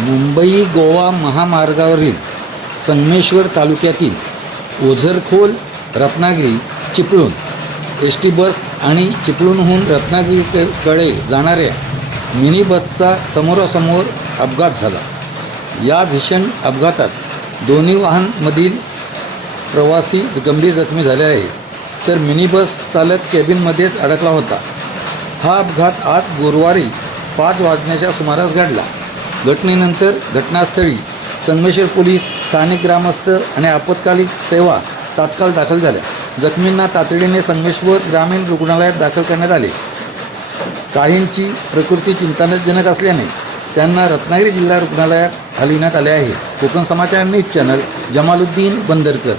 मुंबई गोवा महामार्गावरील संगमेश्वर तालुक्यातील Ozarkhol Ratnagiri Chiplun S T bus आणि चिपळूणहून रत्नागिरीकडे जाणाऱ्या मिनी बसचा समोरासमोर अपघात झाला. या भीषण अपघातात दोन्ही वाहनमधील प्रवासी गंभीर जखमी झाले आहेत. तर मिनी बस चालक केबिनमध्येच अडकला होता. हा अपघात आज गुरुवारी पाच वाजण्याच्या सुमारास घडला. घटनेनंतर घटनास्थळी संगमेश्वर पोलीस स्थानिक ग्रामस्थ आणि आपत्कालीन सेवा तात्काळ दाखल झाल्या. जखमींना तातडीने संगमेश्वर ग्रामीण रुग्णालयात दाखल करण्यात आले. काहींची प्रकृती चिंताजनक असल्याने त्यांना रत्नागिरी जिल्हा रुग्णालयात हलविण्यात आले आहे. Konkan Samachar news channel Jamaluddin Bandarkar.